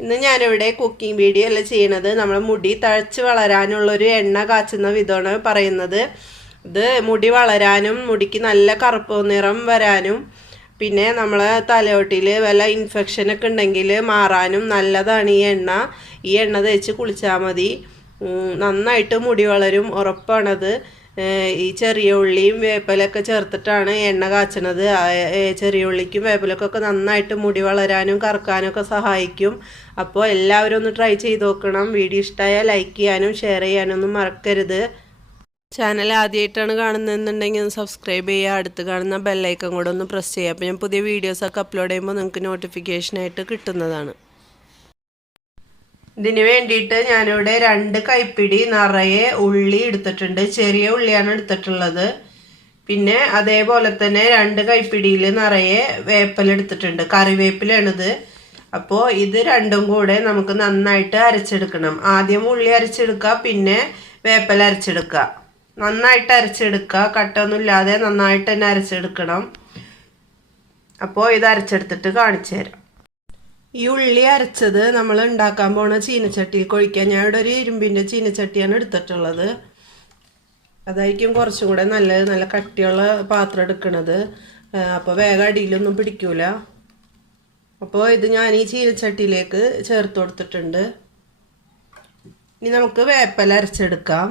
ഇന്ന് ഞാനിവിടെ cooking video അല്ല ചെയ്യണത്. നമ്മൾ മുടി തഴച്ച് വളരാനുള്ളൊരു എണ്ണ കാച്ചുന്ന വിധമാണ് പറയുന്നത്. ഇത് മുടി വളരാനും മുടിക്ക് നല്ല കറുപ്പ് നിറം വരാനും പിന്നെ നമ്മളെ തലയോട്ടിൽ വല്ല ഇൻഫെക്ഷനൊക്കെ ഉണ്ടെങ്കിൽ മാറാനും നല്ലതാണ് ഈ എണ്ണ. ഈ എണ്ണ തേച്ച് കുളിച്ചാൽ മതി. നന്നായിട്ട് മുടി വളരും ഉറപ്പാണത്. ഈ ചെറിയ ഉള്ളിയും വേപ്പിലൊക്കെ ചേർത്തിട്ടാണ് എണ്ണ കാച്ചണത്. ചെറിയ ഉള്ളിക്കും വേപ്പിലൊക്കെ നന്നായിട്ട് മുടി വളരാനും കറക്കാനും ഒക്കെ സഹായിക്കും. അപ്പോൾ എല്ലാവരും ഒന്ന് ട്രൈ ചെയ്ത് നോക്കണം. വീഡിയോ ഇഷ്ടമായാൽ ലൈക്ക് ചെയ്യാനും ഷെയർ ചെയ്യാനും ഒന്നും മറക്കരുത്. ചാനൽ ആദ്യമായിട്ടാണ് കാണുന്നതെന്നുണ്ടെങ്കിൽ ഒന്ന് സബ്സ്ക്രൈബ് ചെയ്യുക. അടുത്ത് കാണുന്ന ബെല്ലൈക്കൺ കൂടെ ഒന്ന് പ്രസ് ചെയ്യുക. അപ്പോൾ ഞാൻ പുതിയ വീഡിയോസൊക്കെ അപ്ലോഡ് ചെയ്യുമ്പോൾ നിങ്ങൾക്ക് നോട്ടിഫിക്കേഷനായിട്ട് കിട്ടുന്നതാണ്. ഇതിന് വേണ്ടിയിട്ട് ഞാനിവിടെ രണ്ട് കൈപ്പിടി നിറയെ ഉള്ളി എടുത്തിട്ടുണ്ട്. ചെറിയ ഉള്ളിയാണ് എടുത്തിട്ടുള്ളത്. പിന്നെ അതേപോലെ തന്നെ രണ്ട് കൈപ്പിടിയിൽ നിറയെ വേപ്പില എടുത്തിട്ടുണ്ട്. കറിവേപ്പിലാണിത്. അപ്പോൾ ഇത് രണ്ടും കൂടെ നമുക്ക് നന്നായിട്ട് അരച്ചെടുക്കണം. ആദ്യം ഉള്ളി അരച്ചെടുക്കുക പിന്നെ വേപ്പില അരച്ചെടുക്കുക. നന്നായിട്ട് അരച്ചെടുക്കുക. കട്ടൊന്നുമില്ലാതെ നന്നായിട്ട് തന്നെ അരച്ചെടുക്കണം. അപ്പോൾ ഇത് അരച്ചെടുത്തിട്ട് കാണിച്ചു തരാം. ഈ ഉള്ളി അരച്ചത് നമ്മൾ ഉണ്ടാക്കാൻ പോണ ചീനച്ചട്ടിയിൽ കൊഴിക്കാൻ. ഞാൻ ഇവിടെ ഒരു ഇരുമ്പിന്റെ ചീനച്ചട്ടിയാണ് എടുത്തിട്ടുള്ളത്. അതായിരിക്കും കുറച്ചും കൂടെ നല്ല നല്ല കട്ടിയുള്ള പാത്രം എടുക്കണത്. അപ്പോൾ വേഗം അടിയിലൊന്നും പിടിക്കൂല. അപ്പോൾ ഇത് ഞാൻ ഈ ചീനച്ചട്ടിയിലേക്ക് ചേർത്ത് കൊടുത്തിട്ടുണ്ട്. ഇനി നമുക്ക് വേപ്പല അരച്ചെടുക്കാം.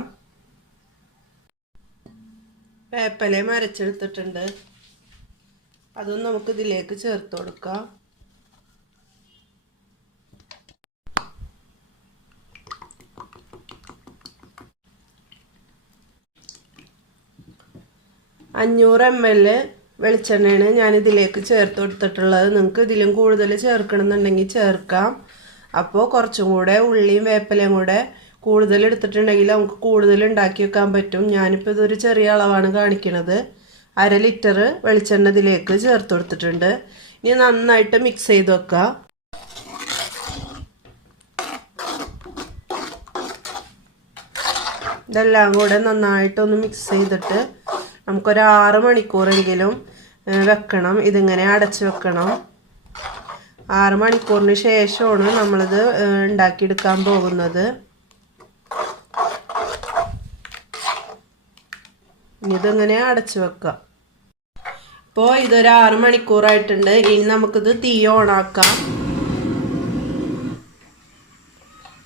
വേപ്പലയും അരച്ചെടുത്തിട്ടുണ്ട്. അതും നമുക്ക് ഇതിലേക്ക് ചേർത്ത് കൊടുക്കാം. അഞ്ഞൂറ് എം എൽ വെളിച്ചെണ്ണയാണ് ഞാൻ ഇതിലേക്ക് ചേർത്ത് കൊടുത്തിട്ടുള്ളത് നിങ്ങൾക്ക് ഇതിലും കൂടുതൽ ചേർക്കണമെന്നുണ്ടെങ്കിൽ ചേർക്കാം. അപ്പോൾ കുറച്ചും കൂടെ ഉള്ളിയും വേപ്പിലയും കൂടെ കൂടുതൽ എടുത്തിട്ടുണ്ടെങ്കിൽ നമുക്ക് കൂടുതൽ ഉണ്ടാക്കി വെക്കാൻ പറ്റും. ഞാനിപ്പോൾ ഇതൊരു ചെറിയ അളവാണ് കാണിക്കുന്നത് അര ലിറ്റർ വെളിച്ചെണ്ണ ഇതിലേക്ക് ചേർത്ത് കൊടുത്തിട്ടുണ്ട് ഇനി നന്നായിട്ട് മിക്സ് ചെയ്ത് വെക്കുക ഇതെല്ലാം കൂടെ നന്നായിട്ടൊന്ന് മിക്സ് ചെയ്തിട്ട് നമുക്കൊരു ആറ് മണിക്കൂറെങ്കിലും വെക്കണം. ഇതിങ്ങനെ അടച്ച് വെക്കണം. ആറ് മണിക്കൂറിന് ശേഷമാണ് നമ്മളിത് ഉണ്ടാക്കിയെടുക്കാൻ പോകുന്നത്. ഇതിങ്ങനെ അടച്ചു വെക്കാം? അപ്പോൾ ഇതൊരു ആറ് മണിക്കൂറായിട്ടുണ്ട്. ഇനി നമുക്കിത് തീ ഓണാക്കാം.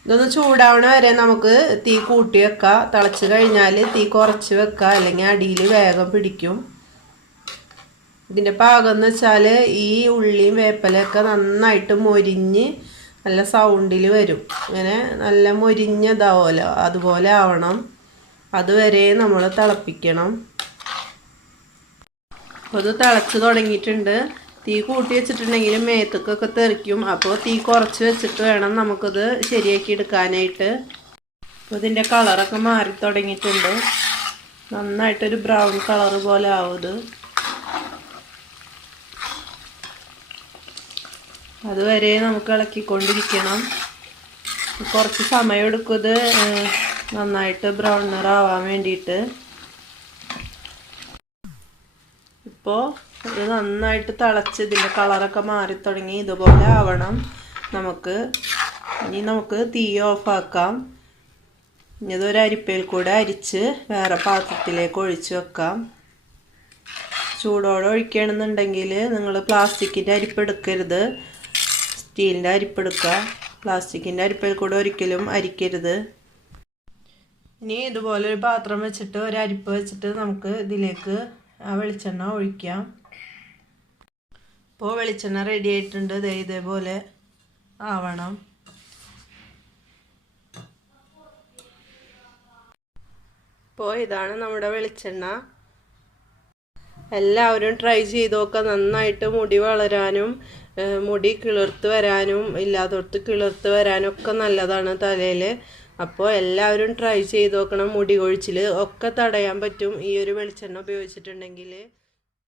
ഇതൊന്ന് ചൂടാവണ വരെ നമുക്ക് തീ കൂട്ടി വെക്കുക തിളച്ച് കഴിഞ്ഞാൽ തീ കുറച്ച് വെക്കുക അല്ലെങ്കിൽ അടിയിൽ വേഗം പിടിക്കും. ഇതിന്റെ പാകം എന്ന് വെച്ചാൽ ഈ ഉള്ളിയും വേപ്പലൊക്കെ നന്നായിട്ട് മൊരിഞ്ഞ് നല്ല സൗണ്ടിൽ വരും. ഇങ്ങനെ നല്ല മൊരിഞ്ഞതാവോലോ. അതുപോലെ ആവണം. അതുവരെ നമ്മൾ തിളപ്പിക്കണം. അപ്പോൾ ഇത് തിളച്ച് തുടങ്ങിയിട്ടുണ്ട്. തീ കൂട്ടി വെച്ചിട്ടുണ്ടെങ്കിൽ മേത്തക്കൊക്കെ തെറിക്കും. അപ്പോൾ തീ കുറച്ച് വെച്ചിട്ട് വേണം നമുക്കത് ശരിയാക്കി എടുക്കാനായിട്ട്. അപ്പോൾ ഇതിന്റെ കളറൊക്കെ മാറി തുടങ്ങിയിട്ടുണ്ട്. നന്നായിട്ടൊരു ബ്രൗൺ കളർ പോലെ ആവും അതുവരെ നമുക്ക് ഇളക്കിക്കൊണ്ടിരിക്കണം. കുറച്ച് സമയം എടുക്കും ഇത് നന്നായിട്ട് ബ്രൗൺ നിറാവാൻ വേണ്ടിയിട്ട്. ഇപ്പോൾ ഇത് നന്നായിട്ട് തിളച്ച് ഇതിന്റെ കളറൊക്കെ മാറി തുടങ്ങി. ഇതുപോലെ ആവണം. നമുക്ക് ഇനി നമുക്ക് തീ ഓഫാക്കാം ഇനി ഇതൊരു അരിപ്പയിൽ കൂടെ അരിച്ച് വേറെ പാത്രത്തിലേക്ക് ഒഴിച്ച് വെക്കാം. ചൂടോടെ ഒഴിക്കണമെന്നുണ്ടെങ്കിൽ നിങ്ങൾ പ്ലാസ്റ്റിക്കിന്റെ അരിപ്പ് എടുക്കരുത്. സ്റ്റീലിന്റെ അരിപ്പ് എടുക്കുക. പ്ലാസ്റ്റിക്കിന്റെ അരിപ്പയിൽ കൂടെ ഒരിക്കലും അരിക്കരുത്. ഇനി ഇതുപോലെ ഒരു പാത്രം വെച്ചിട്ട് ഒരു അരിപ്പ് വെച്ചിട്ട് നമുക്ക് ഇതിലേക്ക് ആ വെളിച്ചെണ്ണ ഒഴിക്കാം. ഇപ്പോൾ വെളിച്ചെണ്ണ റെഡി ആയിട്ടുണ്ട്. ഇതേപോലെ ആവണം. ഇപ്പോൾ ഇതാണ് നമ്മുടെ വെളിച്ചെണ്ണ. എല്ലാവരും ട്രൈ ചെയ്ത് നോക്കുക നന്നായിട്ട് മുടി വളരാനും മുടി കിളിർത്ത് വരാനും ഇല്ലാത്തടത്ത് കിളിർത്ത് വരാനും ഒക്കെ നല്ലതാണ് തലയിൽ അപ്പോൾ എല്ലാവരും ട്രൈ ചെയ്ത് നോക്കണം. മുടി കൊഴിച്ചിൽ ഒക്കെ തടയാൻ പറ്റും. ഈ ഒരു വെളിച്ചെണ്ണ ഉപയോഗിച്ചിട്ടുണ്ടെങ്കിൽ